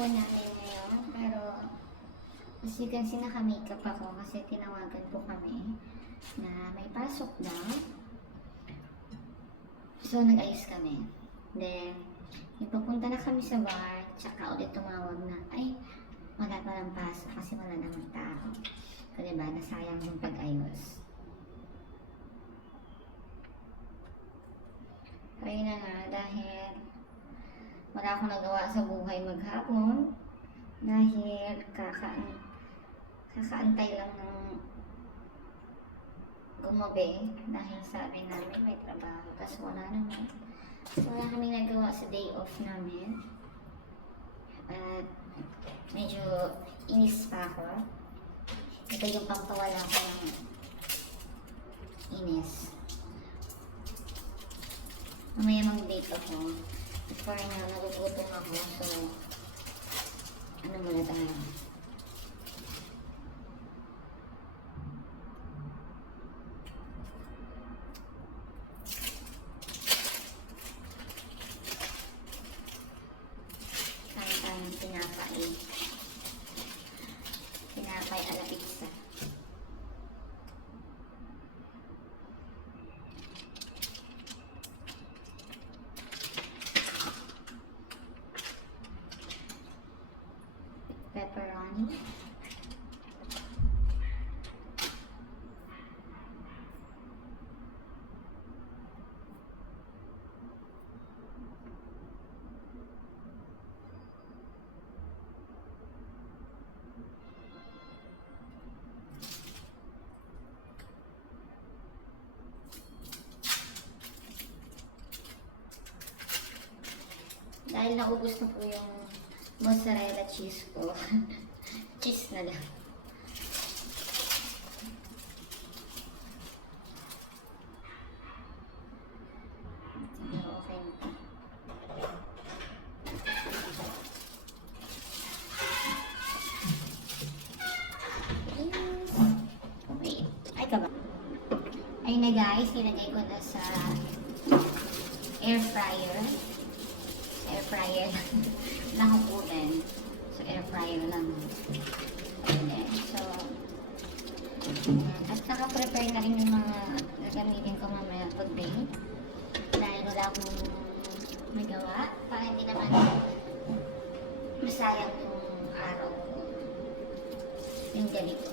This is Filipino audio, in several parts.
po namin ngayon, pero as you can see, naka-makeup ako kasi tinawagan po kami na may pasok daw. So, nag-ayos kami. Then, ipapunta na kami sa bar, tsaka ulit tumawag na, ay, wala pa ng pasok kasi wala namang tao. So, diba, nasayang yung pag-ayos. Ayun na nga, dahil wala akong nagawa sa buhay maghapon dahil kakaantay lang ng gumabi dahil sabi namin may trabaho, tapos wala naman. So, wala kaming nagawa sa day off namin at medyo inis pa ako. Ito yung pampawala ko ng inis. Mamaya mag-date ako. Before na, nagugutom ako. So, ano muna tayo? Kain tayo ng tinapay. Tinapay ala pizza. Pepperoni. Dahil naubos na po yung mozzarella cheese ko. Cheese na lang. Okay na to. Wait. Ay ka ba? Ayun na guys, nilagay ko na sa air fryer. Air fryer lang po din. So, air fryer lang. Ayan. So, at naka-prepare na rin yung mga gagamitin ko mamaya pag-bake. Dahil wala akong magawa. Para hindi naman masayang yung araw ko. Yung gabi ko.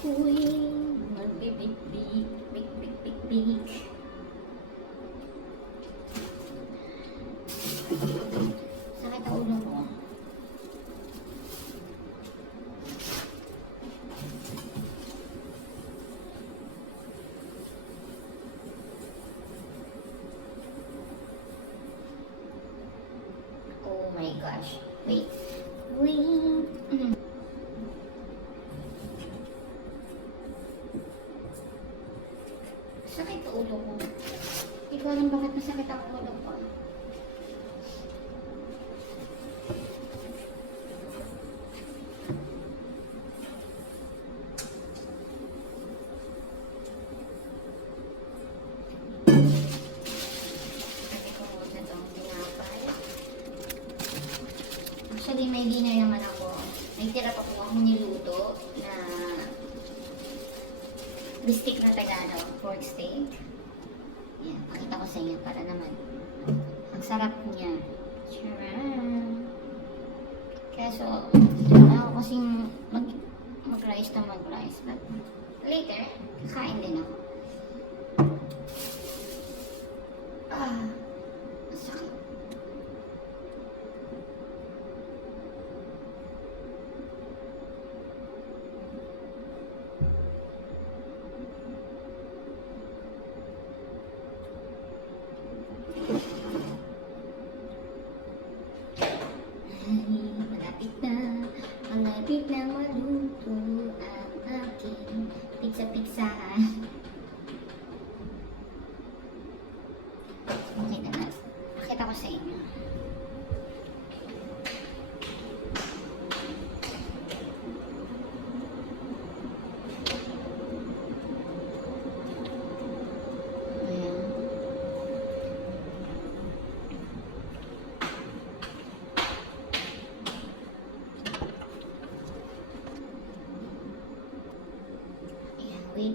Ako'y magbibig. Sakit ang ulo ko. Oh my gosh. Wait. Sakit ang ulo ko. Hindi ko alam bakit masakit ang ulo ko. Sabi ko muna itong tinapay. Actually, may dinner naman ako. May tira pa po akong niluto na bistik na Tagalog, pork steak. Yan, pakita ko sa inyo para naman. Ang sarap niya. Charan! Kaso, ako kasing mag-rice na mag-rice. But later, kakain din ako. Sakit. Malapit na maluto ang aking pizza-pizzahan.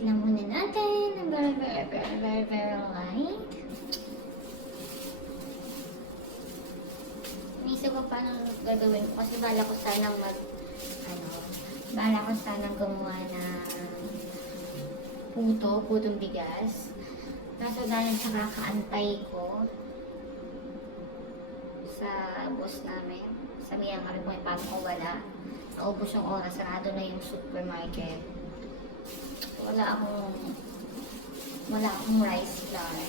lang muna natin ng very light. Inisip ko paano gagawin ko kasi bala ko sanang bala ko sanang gumawa ng putong bigas. Kaso dahil sa kakaantay ko sa boss namin, sabihan kami kung paano ko wala. Naubos yung oras, sarado na yung supermarket. Wala akong rice flour.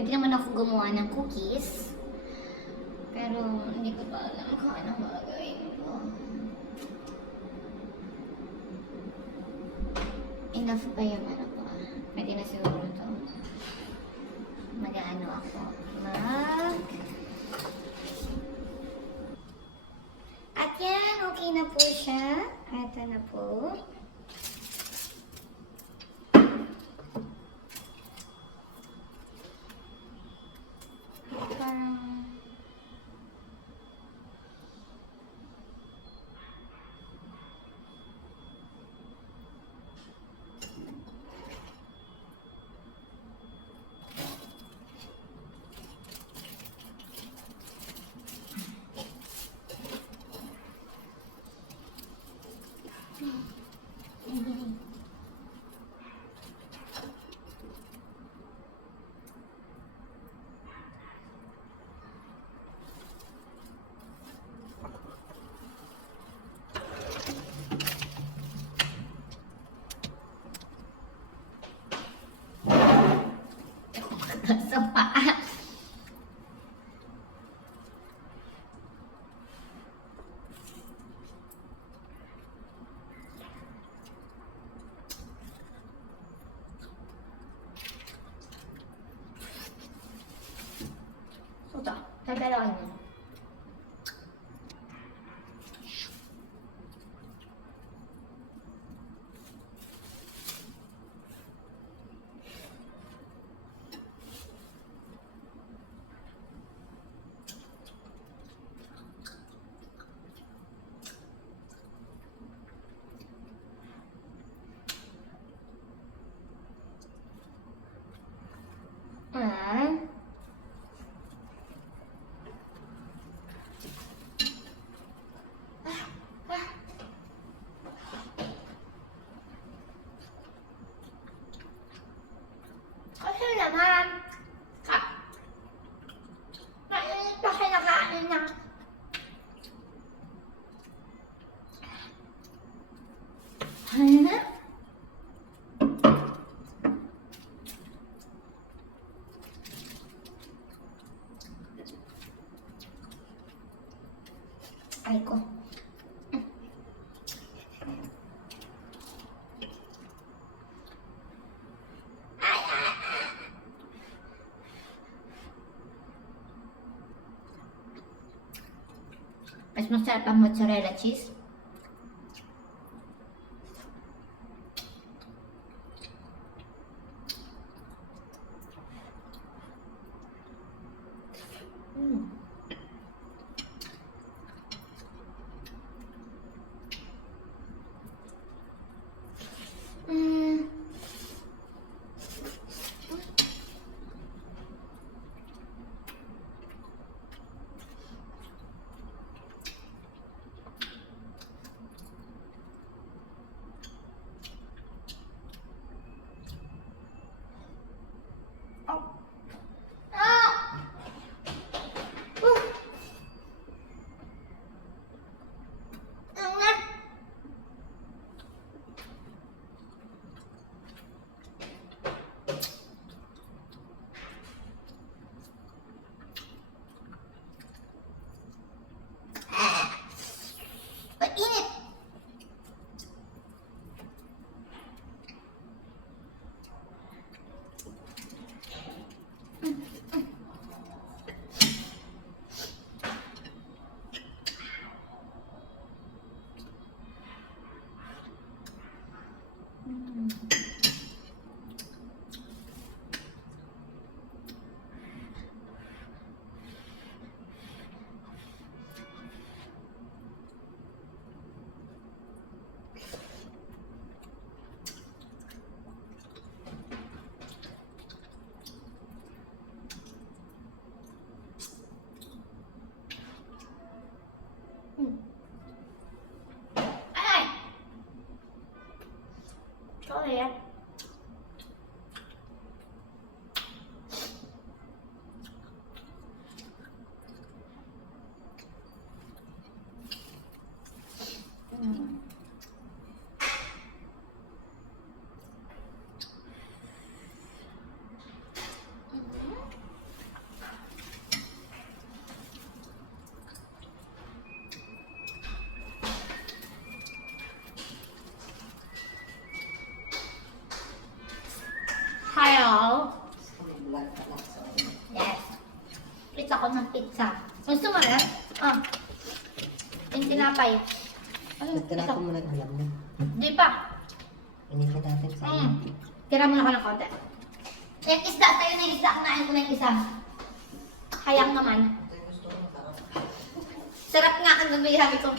Pwede naman ako gumawa ng cookies. Pero hindi ko pa alam kung anong gagawin ko. Enough pa yung ano ko. Pwede na siguro ito. Mag-ano ako. At yan, okay na po siya. Ito na po. Sa paa. Ito, tatalakan niyo. Kasi naman, mainit pa kinakain na. Ano? Ay ko. Mas masarap ang mozzarella cheese. pizza ko ng pizza. Gusto mo rin? Ah. Yung tinapay. Ano? Nagtira Ito. ko muna ng alam na. Di pa. Inikot natin sa Tira mo na ka ng konti. Yung isda, tayo na yung isda. Kanain ko na yung isa. Hayang naman. Sarap nga ang gabi. Sabi ko,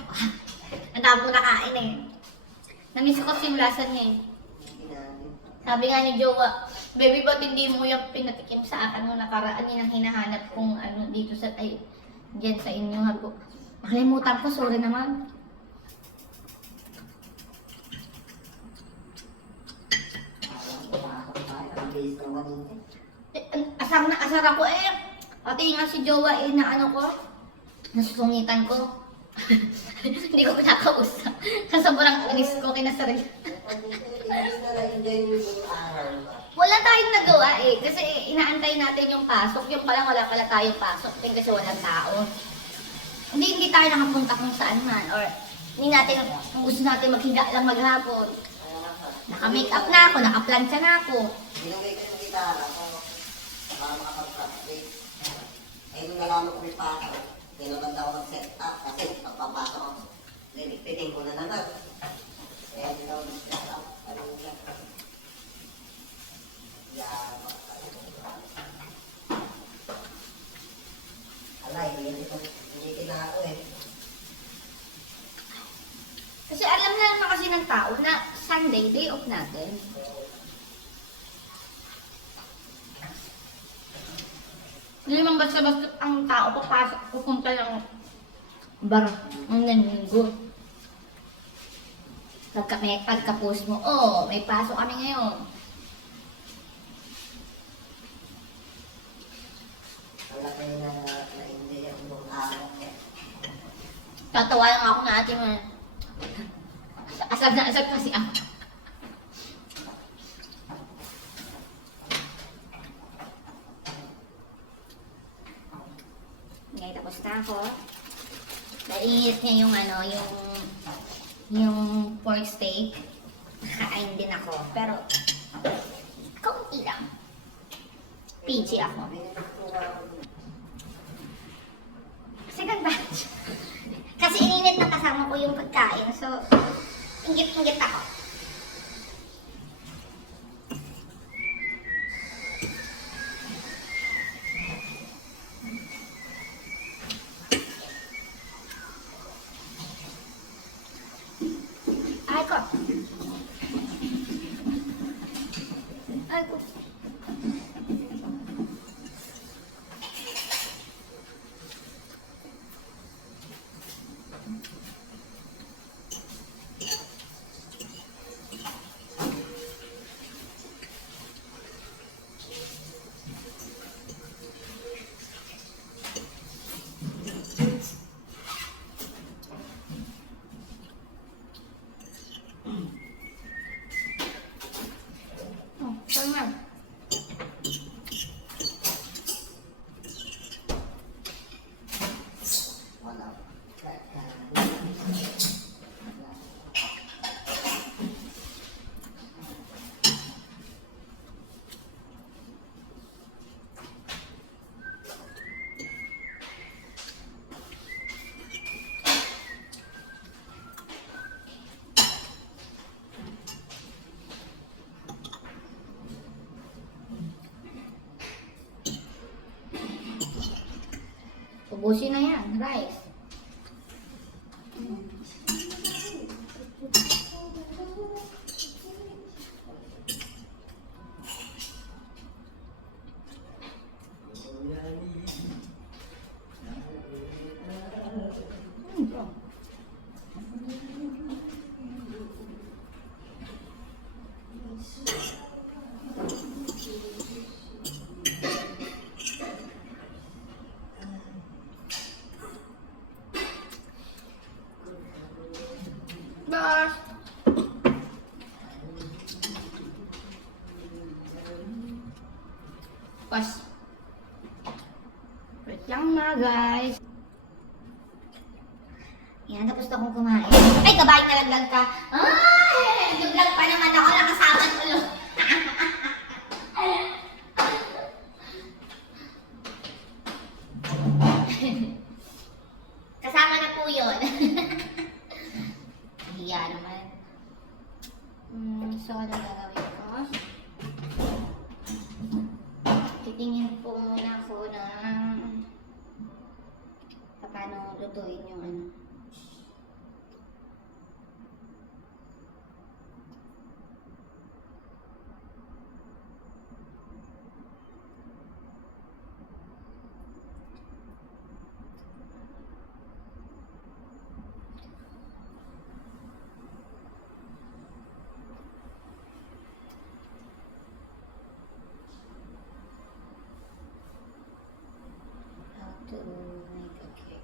ang dami ko nakain eh. Namiss ko kasi yung lasa niya eh. Sabi nga ni Jowa, baby, ba't hindi mo yung pinatikim sa akin nung nakaraan? Yun ang hinahanap kong ano dito sa, ay, dyan sa inyo. Sabi ko, nakalimutan ko, sorry naman. Asar na asar ako eh. Pati nga si Jowa eh na ano ko, nasusungitan ko. Hindi ko pinakausap. Sa sobrang inis ko kinasarili. Wala tayong nagawa eh. Kasi inaantay natin yung pasok. Yung palang wala pala tayong pasok. Kasi walang tao. Hindi tayo nakapunta kung saan man. Or hindi natin, kung gusto natin maghiga lang maghapon. Naka-make up na ako, naka-plancha na ako. Binugay ko yung gitara ko para makapag-practice. Eh, nung nalaman ko may pasok, tinamad ako mag-set up kasi pagpapasok ako, liligpitin ko na naman. Kaya hindi ako mag-set up. Anong yan? Alay, hindi kinako eh. Kasi alam na naman kasi ng tao na Sunday, day off natin. Hindi naman basta-basta ang tao papasok, pupunta ng bar ng linggo. Pagka-post mo, oh, may pasok kami ngayon. Wala kayo na hindi yung buong araw. Tatawa lang ako na ate mo. Asag na asag kasi ako. Okay, tapos na ako. Naiinit niya yung ano, yung pork steak. Nakain din ako. Pero, kaunti lang. Peachy ako. Second batch. Kasi ininit na kasama ko yung pagkain. So, inggit-inggit ako. Ay ko. Ay ko. Oh, tama. Wala. Ubusin na yan, rice. Bas. Pas. Wait lang na, guys. Yan, tapos na akong kumain. Ay, kabahay nalaglag ka. Ay, naglag pa naman ako, nakasama ulo. lutuin yung ano. How to make a cake.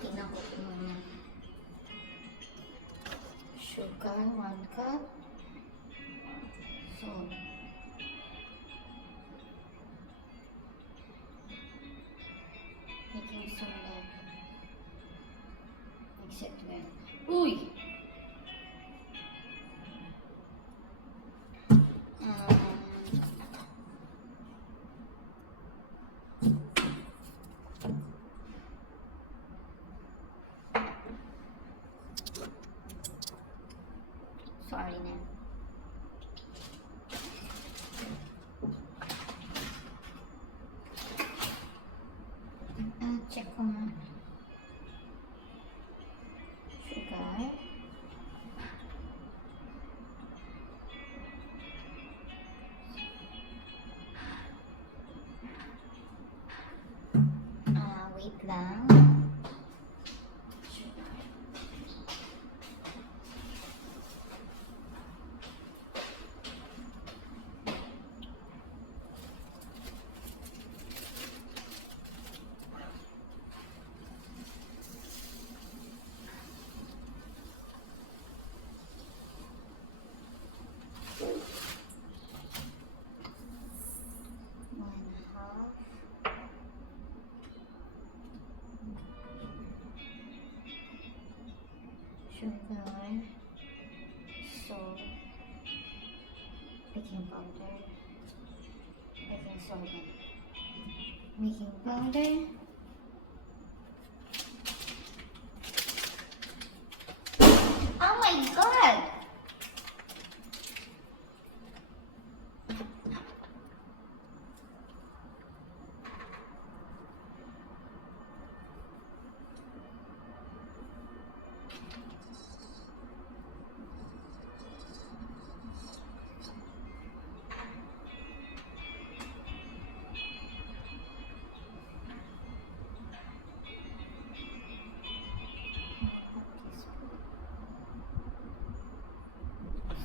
Tingnan ko muna. Sugar, 1 cup. Salt. Baking soda. Mix it well. Uy! Sorry na. Check ko nga. Sugar. Wait lang. Sugar, salt, baking powder, baking soda, baking powder, oh my god!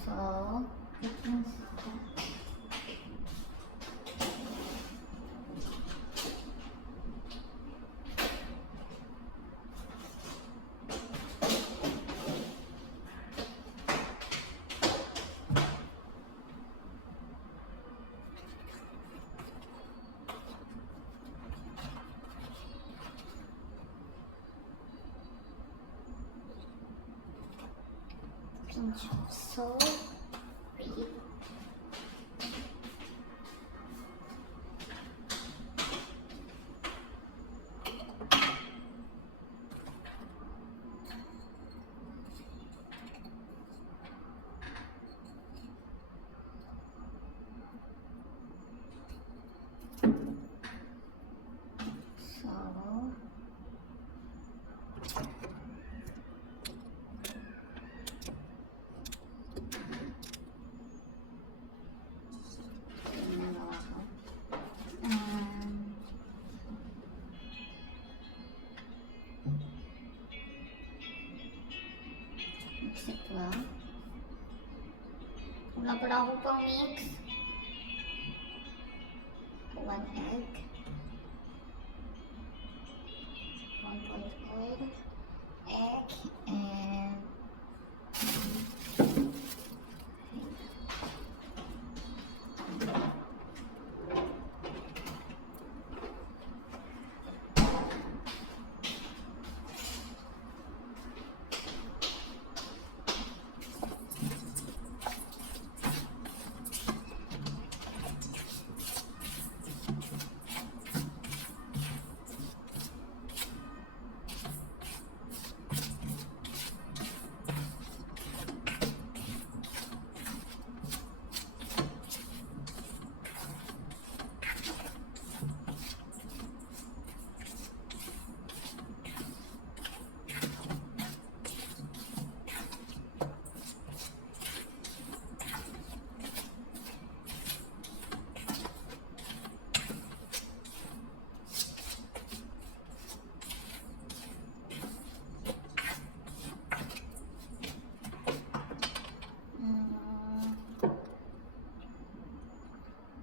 So, baking soda. Pinch of salt. Mix it well. Wala pala ako pang mix. 1 egg. 1 1/4 egg and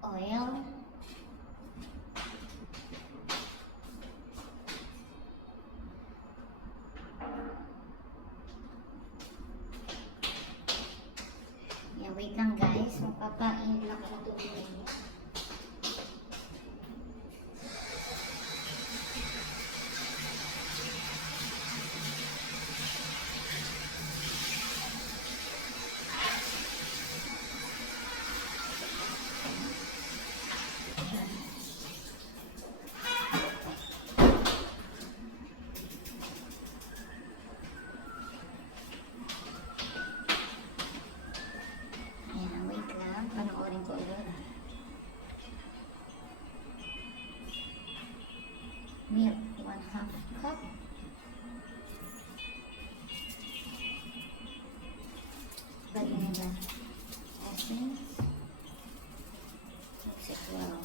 oil. Yeah, wait lang guys. Magpapainit lang ako tubig. Ayan, wait lang. Panoorin ko ulit. Milk, 1/2 cup. Vanilla essence. Mix it well.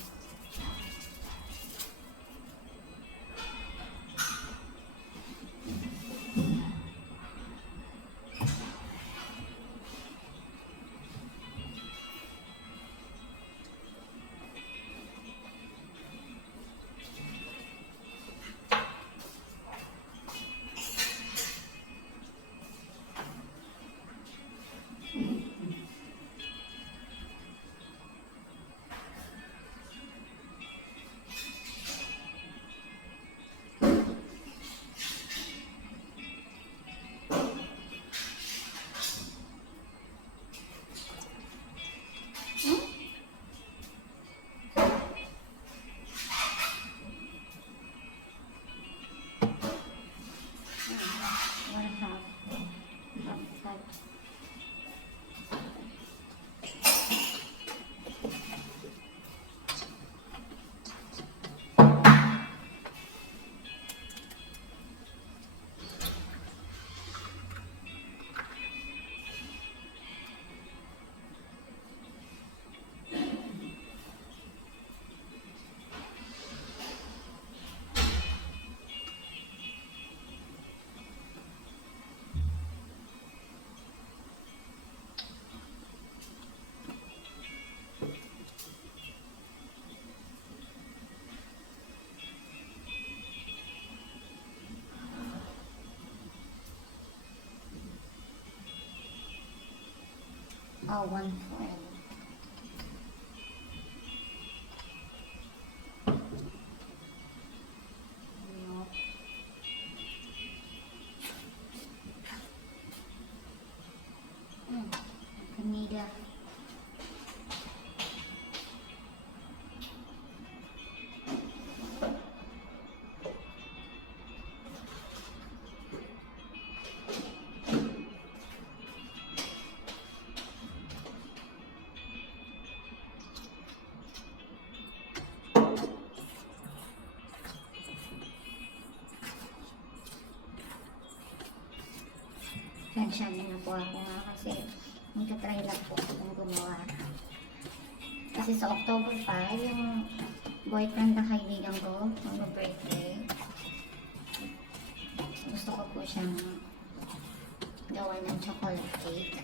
Oh, 1/4. Milk. Vanilla. Pasensya na po ako nga kasi magta-try lang po akong gumawa. Kasi sa October 5, yung boyfriend na kaibigan ko, mag-birthday, gusto ko po siyang gawa ng chocolate cake.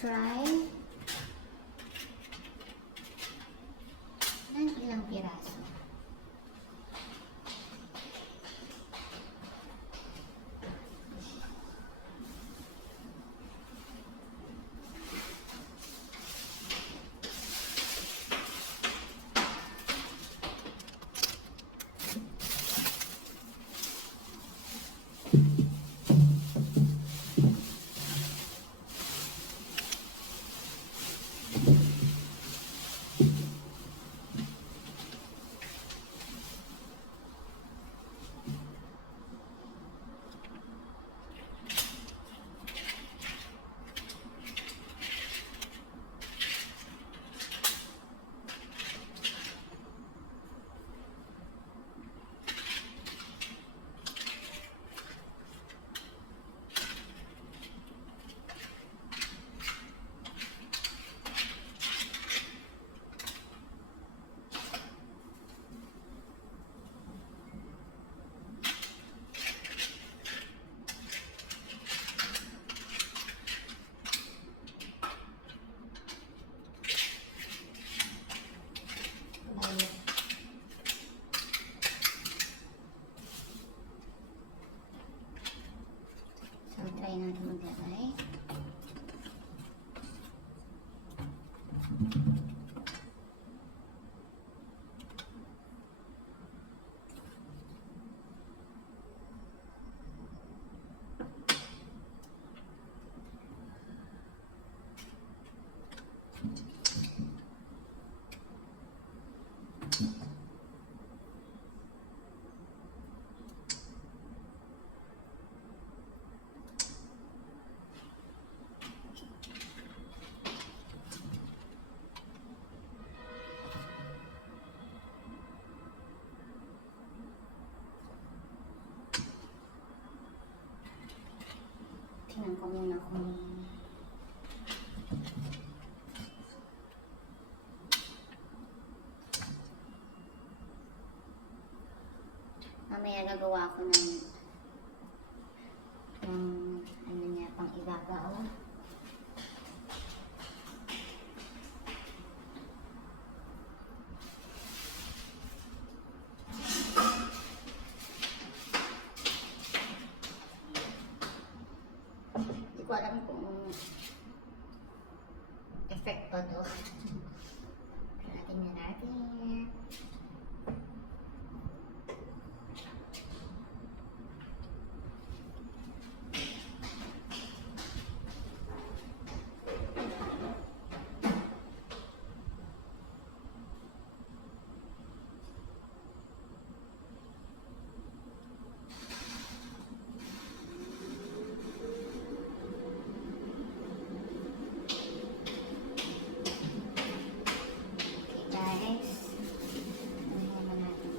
try ng ilang piraso. So, try natin maglagay. Tingnan ko muna kung mamaya gagawa ko ng ano niya, pang ibabaw. Hindi ko alam kung effect pa to. Tingnan natin. Guys, ano naman natin?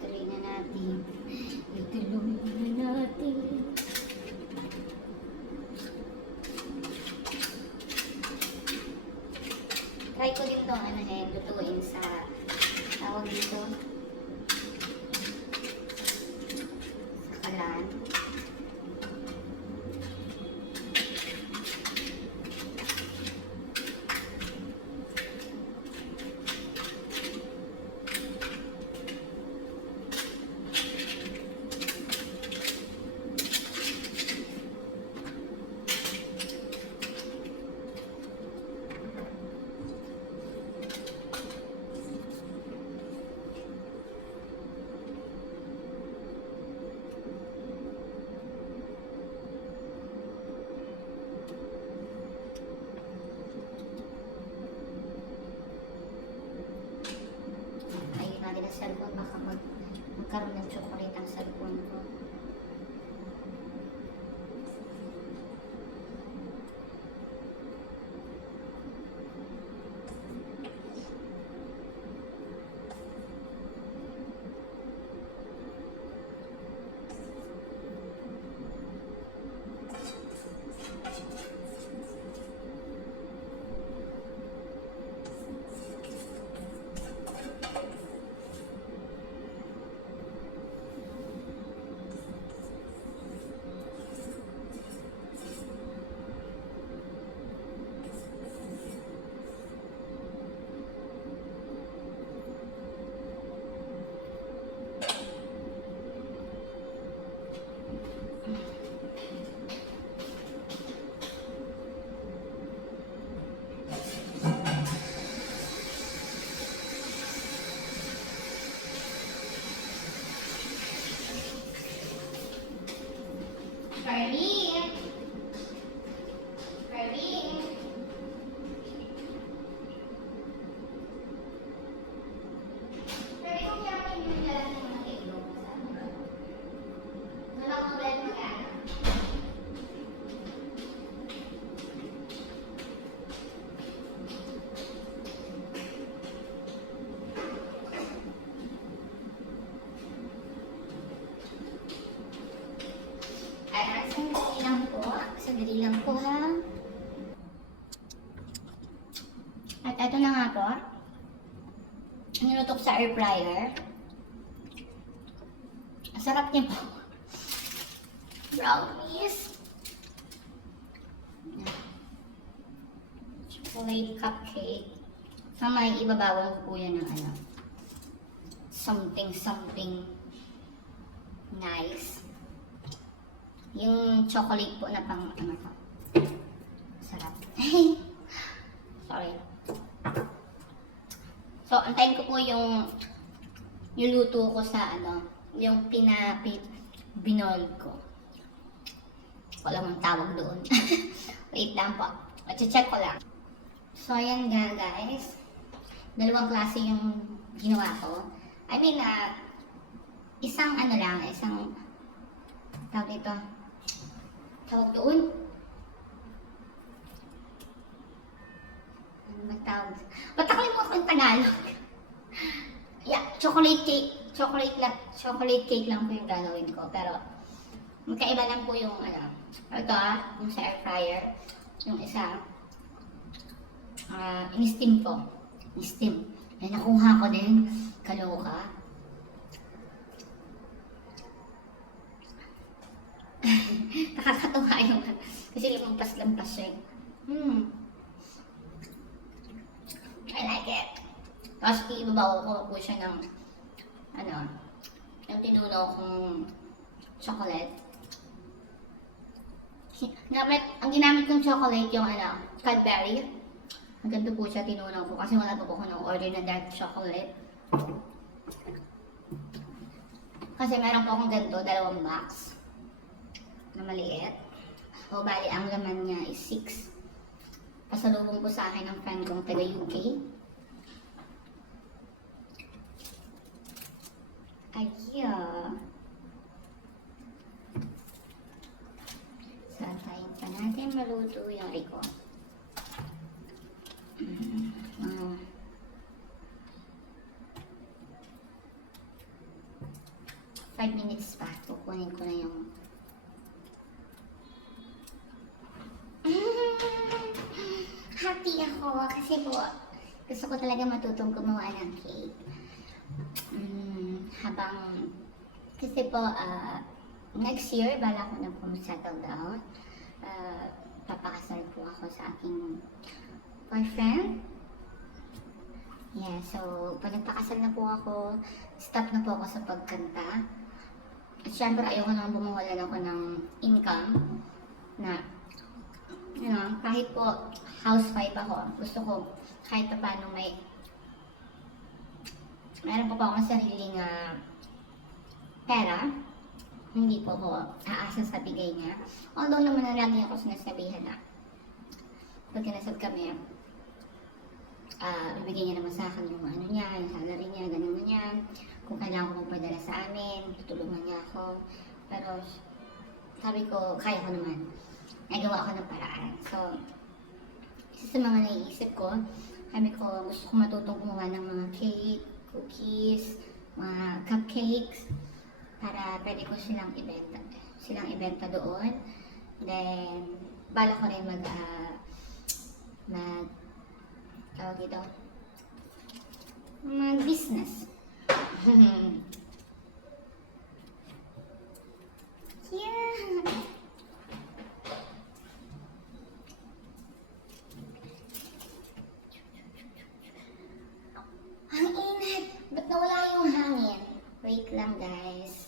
Tuloy na natin. Ituloy na natin. Try ko din itong lutuin sa tawag dito. Sa kalan. Natin ang cellphone, baka magkaroon ng chocolate ang cellphone ko. Dali lang po ha. At ito na nga po. Nilutok sa air fryer. Ang sarap niya po. Brownies. Chocolate cupcake. So may ibabawan ko po yan ng ano. Something nice. Yung chocolate po na pang ano to. Sarap. Sorry. So, antayin ko po yung luto ko sa ano, yung binol ko. Wala mong tawag doon. Wait lang po. Check ko lang. So, ayan nga guys. Dalawang klase yung ginawa ko. I mean, isang ano lang, isang tawag dito. Tawag doon. Ano magtawag? Ba't nakalimutan ko yung Tagalog? Yeah, chocolate cake. Chocolate cake lang po yung gagawin ko. Pero, magkaiba lang po yung ano. Ito yung sa air fryer. Yung isa, in-steam ko. In-steam. Eh, nakuha ko din. Kaloka. Nakakatuwa yung kasi lumampas-lampas siya. I like it. Tapos ibabaw ko po siya ng ano, yung tinunaw kong chocolate. Ang ginamit kong chocolate yung ano, Cadbury. Ang ganito po siya tinunaw ko kasi wala pa po ko ng order na dark chocolate. Kasi meron po akong ganito, 2 box na maliit. O bali, ang laman niya is 6. Pasalubong po sa akin ng friend kong taga UK. Ayya. So, antayin pa natin maluto yung riko. 5 minutes pa. Kukunin ko na yung happy ako kasi po gusto ko talaga matutong gumawa ng cake. Habang kasi po next year bala ko na po settle down. Papakasal po ako sa aking boyfriend. Yeah, so pag nagpakasal na po ako, stop na po ako sa pagkanta. At syempre ayoko nang bumuwalan ako ng income na kahit po housewife ako, gusto ko kahit pa paano meron po akong sariling pera, hindi po ako aasa sa bigay niya. Although naman lagi ako sinasabihan na pag kinasal kami, bibigyan niya naman sa akin yung ano niya, yung salary niya, ganun na niya. Kung kailangan ko magpadala sa amin, tutulungan niya ako. Pero sabi ko, kaya ko naman. Nagawa ko ng paraan. So, isa sa mga naiisip ko, sabi ko, gusto ko matutong gumawa ng mga cake, cookies, mga cupcakes, para pwede ko silang ibenta doon. Then, bala ko rin tawag ito, mag-business. Yeah! Ang init! Ba't nawala yung hangin? Wait lang guys.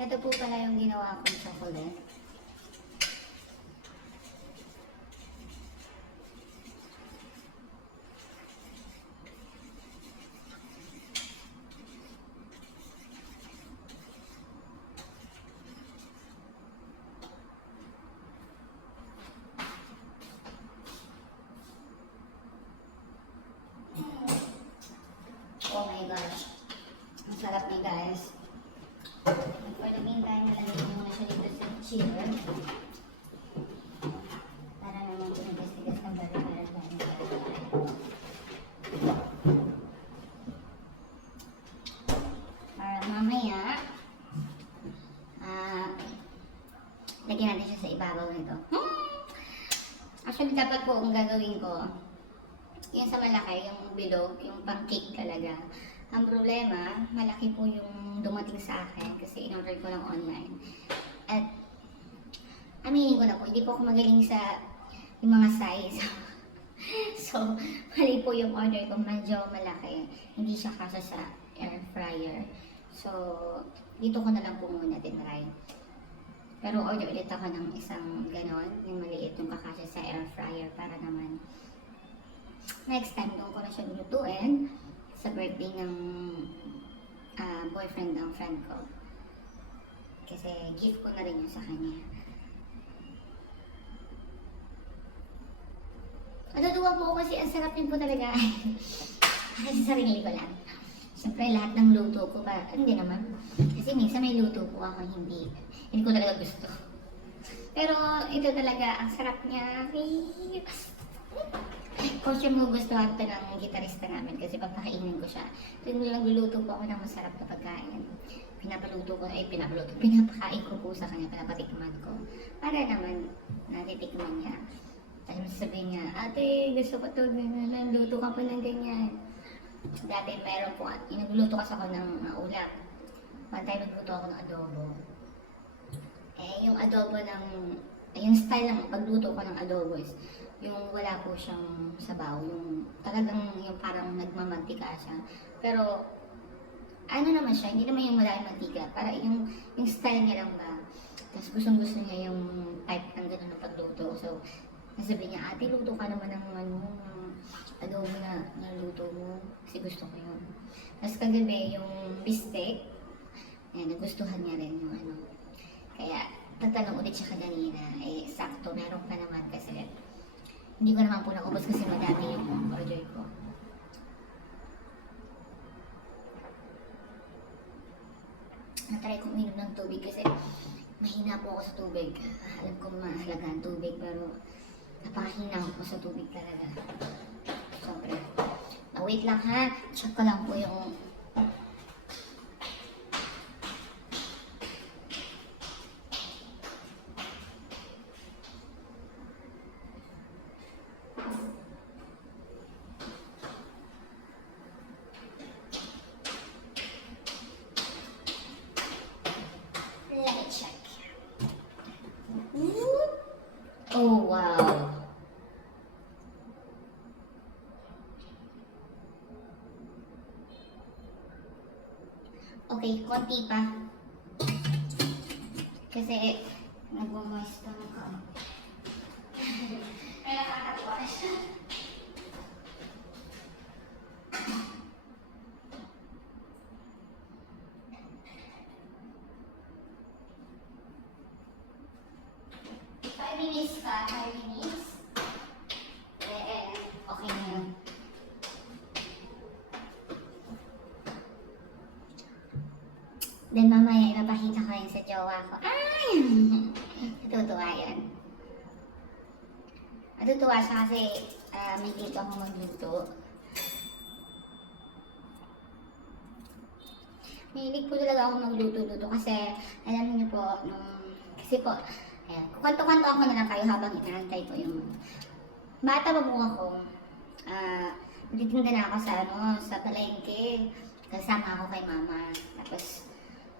Ito po pala yung ginawa kong chocolate. Ang sarap niya guys. For the meantime, nalagay ko muna siya dito sa chiller. Para naman tinigas-tigas ng balik-balik namin. Para mamaya, lagyan natin siya sa ibabaw nito. Actually, dapat po ang gagawin ko, yung sa malaki, yung bilog, yung pang-cake talaga. Ang problema, malaki po yung dumating sa akin kasi in-order ko lang online. At aminin ko na po, hindi po ako magaling sa yung mga size. So, mali po yung order ko, medyo malaki. Hindi siya kasya sa air fryer. So, dito ko na lang po muna tinry. Pero order ulit ako ng isang ganon, yung maliit yung kakasya sa air fryer para naman next time doon ko na siya lutuin sa birthday ng boyfriend ng friend ko. Kasi gift ko na rin yun sa kanya. Natutuwa po ako kasi ang sarap din po talaga. Kasi sarili ko lang. Siyempre lahat ng luto ko ba, hindi naman. Kasi minsan may luto po ako hindi ko talaga gusto. Pero ito talaga, ang sarap niya. For sure magugustuhan ito ng gitarista namin kasi papakainin ko siya. Tuwing nagluluto po ako ng masarap na pagkain. Pinapakain ko po sa kanya, pinapatikman ko. Para naman natitikman niya. Tapos sabihin niya, ate, gusto ko ito, luto ka pa ng ganyan. Dati meron po, nagluto kasi ako ng ulam. One time nagluto ako ng adobo. Yung adobo yung style ng pagluto ko ng adobo is, yung wala po siyang sabaw, yung talagang yung parang nagmamantika siya. Pero, ano naman siya, hindi naman yung maraming mantika, para yung style niya lang ba. Tapos gustong-gusto niya yung type ng gano'n ng pagluto. So, nasabi niya, ate, luto ka naman ng adobo na naluto mo, kasi gusto ko yun. Tapos kagabi, yung bistek, nagustuhan niya rin yung ano. Kaya, tatanong ulit siya kanina, sakto, meron ka naman kasi hindi ko naman po naubos kasi madami yung order ko. Natry kong uminom ng tubig kasi mahina po ako sa tubig. Alam ko mahalaga ang tubig pero napakahina ko sa tubig talaga. Sobra. Wait lang ha, check ko lang po yung oh, wow. Okay, konti pa. Kasi, nag-moist ang ako. Kaya nakakatawa siya. Minutes pa, 5 minutes. Okay na yun. Then mamaya ipapakita ko yun sa jowa ko. Ay! Natutuwa yan. Natutuwa siya kasi may dito akong magluto. Mahilig po talaga ako magluto-luto kasi alam niyo po, kasi po, ayan, kukanto-kanto ako na lang kayo habang inaantay ko yung bata pa po ako. Nagtitinda na ako sa palengke. Kasama ako kay mama. Tapos,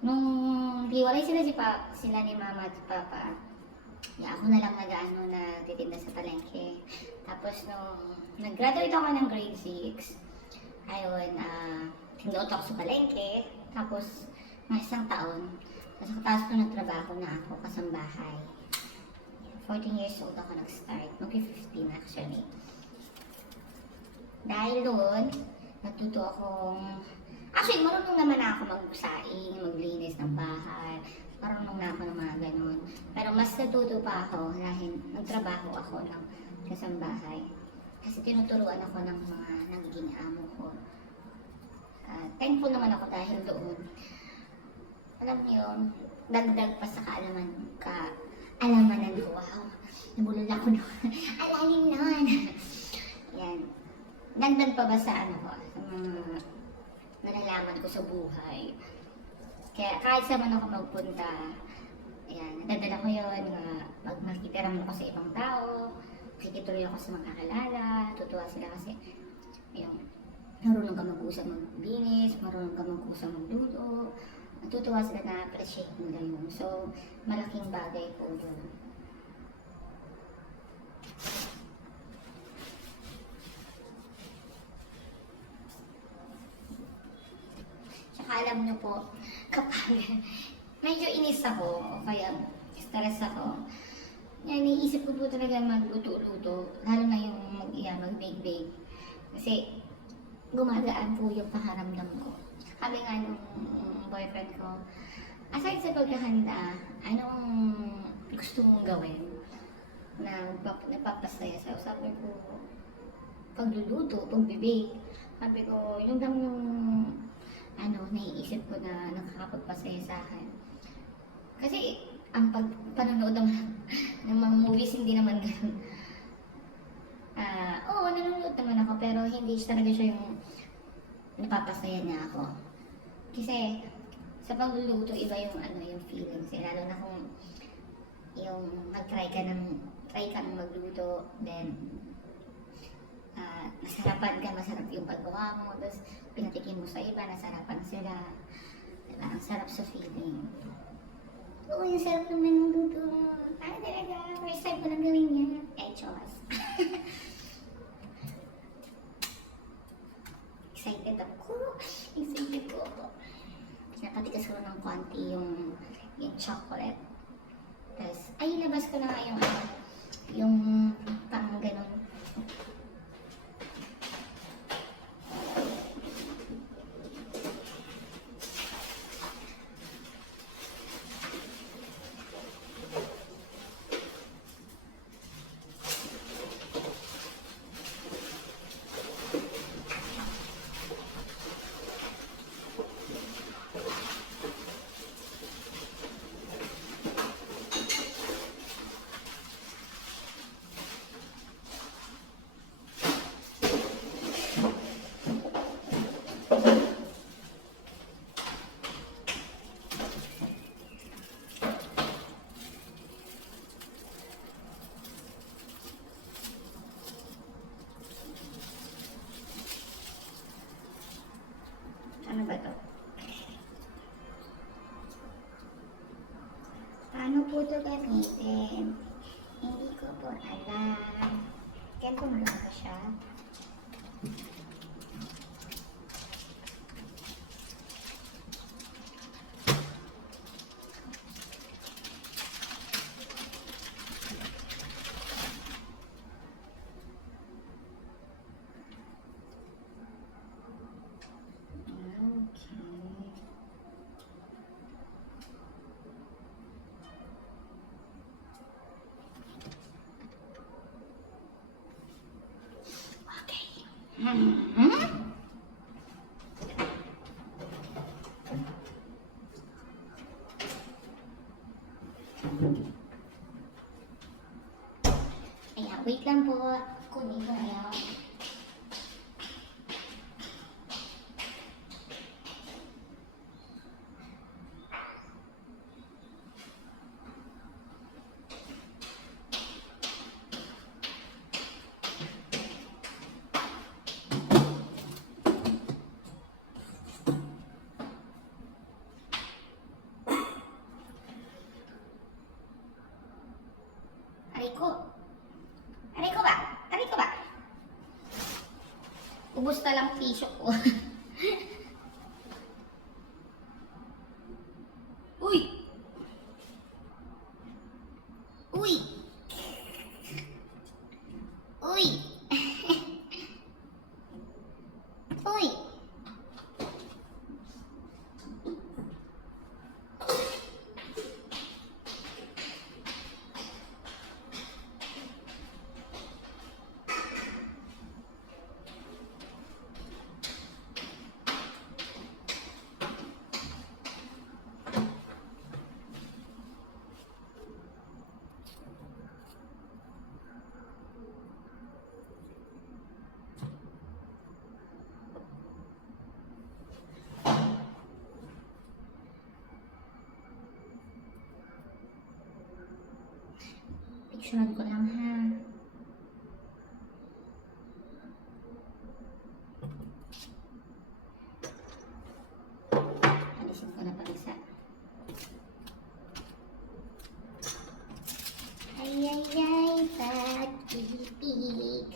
nung hiwalay sila ni mama at papa, ako na lang nagtitinda sa palengke. Tapos, nung nag-graduate ako ng grade 6, ayun, tinuot ako sa palengke. Tapos, mga isang taon, tapos ko nagtrabaho na ako kasambahay. 14 years old ako nag-start. Mag-15 actually. Dahil doon, natuto akong... Actually, marunong naman ako magsaing, maglinis ng bahay. Marunong na ako ng mga ganun. Pero mas natuto pa ako dahil nagtrabaho ako ng kasambahay. Kasi tinuturuan ako ng mga nagiging amo ko. Thankful naman ako dahil doon. Alam niyo yun, dagdag pa sa alamanan ko. Wow, nabulol ako doon. Alalim nun. Yan. Dagdag pa ba sa ano ko, sa mga nalalaman ko sa buhay. Kaya kahit saan man ako magpunta, ayan, nadadala ko yun. Pag makikitira mo ako sa ibang tao, makikituloy ako sa mga kakilala, tutuwa sila kasi, yung, marunong ka mag-usap mag-binis, marunong ka mag-usap magluto, natutuwa sila na appreciate nila yun. So, malaking bagay po yun. Tsaka alam nyo po, kapag medyo inis ako, o kaya stress ako, yan, iisip ko po talaga magluto-luto, lalo na yung mag-bake-bake. Kasi, gumagaan po yung pakaramdam ko. Sabi nga nung boyfriend ko, aside sa paghahanda, anong gusto mong gawin na napapasaya sa'yo? Sabi ko, pagluluto, pagbibake. Sabi ko, yung lang yung naiisip ko na nakakapagpasaya sa akin. Kasi, ang panonood ng mga movies, hindi naman ganun. Oo, nanonood naman ako, pero hindi talaga siya yung napapasaya niya ako. Kasi, sa pagluluto, iba yung yung feelings. Lalo na kung yung try kang magluto, then, masarap yung paggawa mo, tapos pinatikin mo sa iba, nasarapan sila. Diba? Ang sarap sa feeling. Oo, yung sarap naman ng luto mo. Talaga, first time ko lang gawin yan. Kay Chos. Excited ako. Napatikas ko ng konti yung chocolate. Tapos, labas ko na nga yung pang ganun. Ano ba to? Paano po ito gamitin? Hindi ko po alam. Ganito mo lang ba siya? Ayan, wait lang po. Kunin ko ayan. Aray ko ba? Ubus na lang tissue ko. Uy! Uy! Uy! Uy! Picturean ko lang ha. Alisin ko na pa isa. Ay, ay, ay, pag-ibig.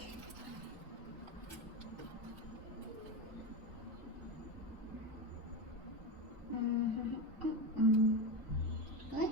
Ay.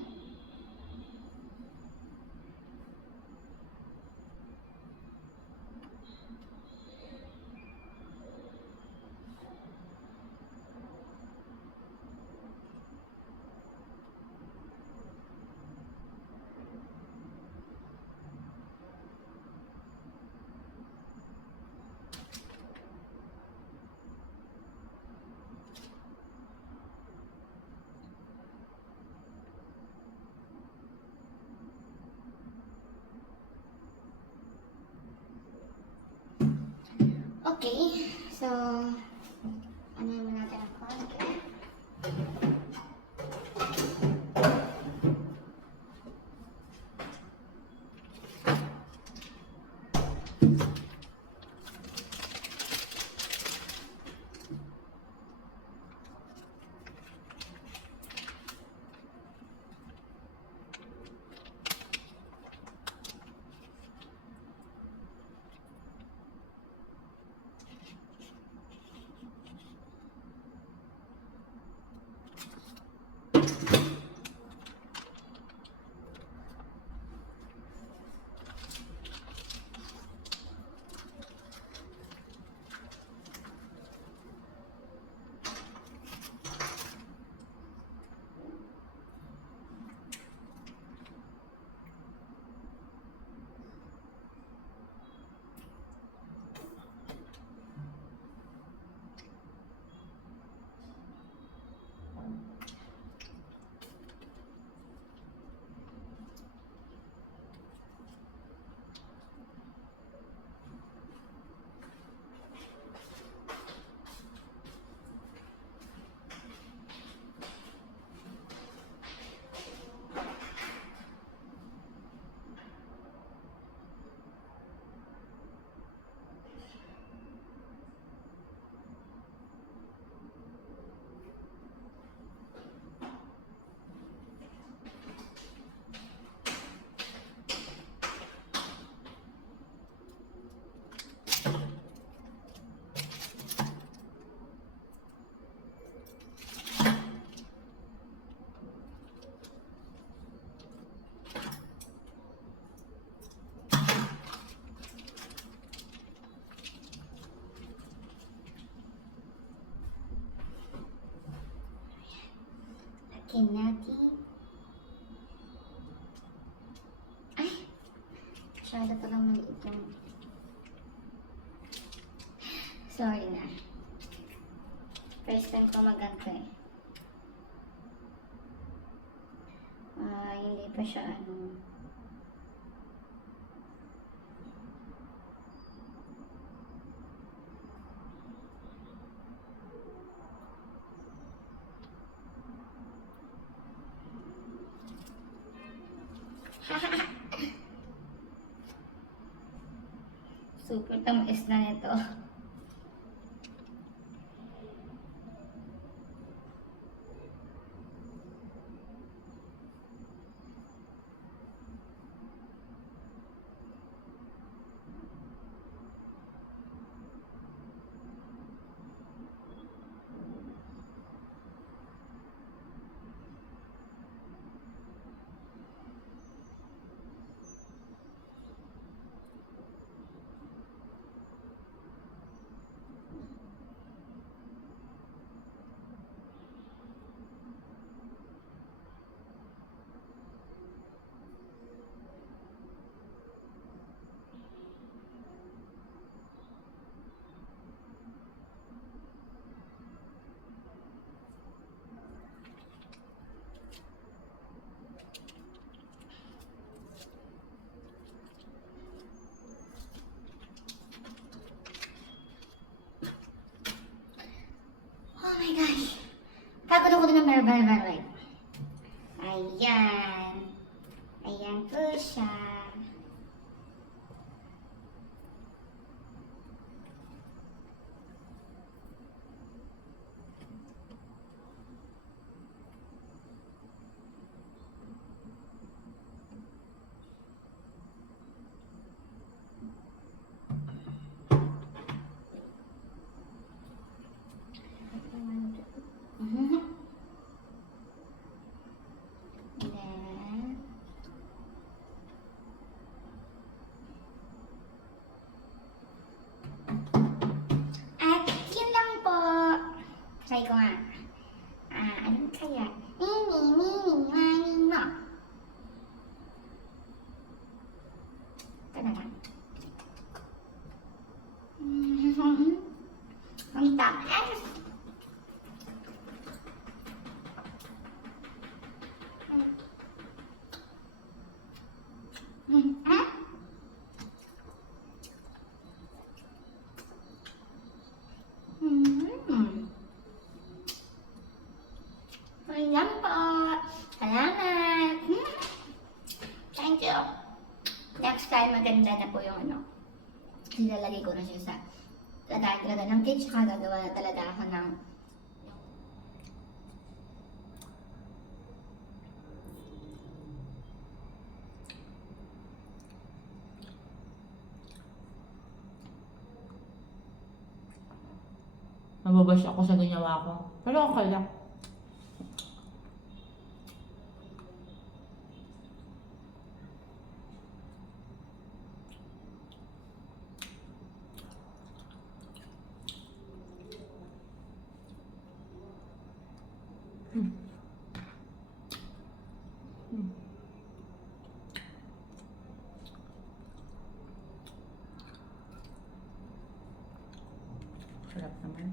Okay, so, ano naman natin ang konti. Lagyan natin. Ay! Masyado pa lang maliit yung... Sorry na. First time ko mag-ganto eh. Hindi pa siya ano... Super tamis na nito. Oh my gosh. Pagod ako din ng barbar. Ayan. Ayan po siya. Anong kaya? Mo. Ito na lang. Ang taas. Ah? Ayan po. Salamat. Thank you. Next time, maganda na po yung ano. Nilalagay ko na siya sa lagayan talaga ng cake, tsaka gagawa na talaga ako ng Mababash ako sa ginawa ko. Pero okay lang. Mm. Mm. Sarap naman.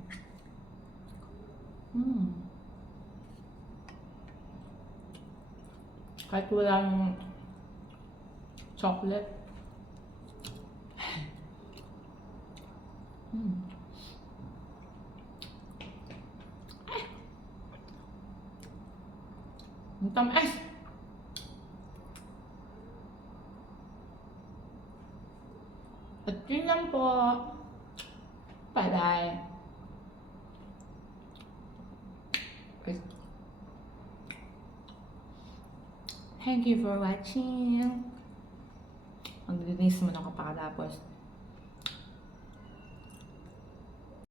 Kahit walang chocolate. Ang tamis! At yun lang po. Bye-bye. Thank you for watching. Maglilinis mo na kapag tapos.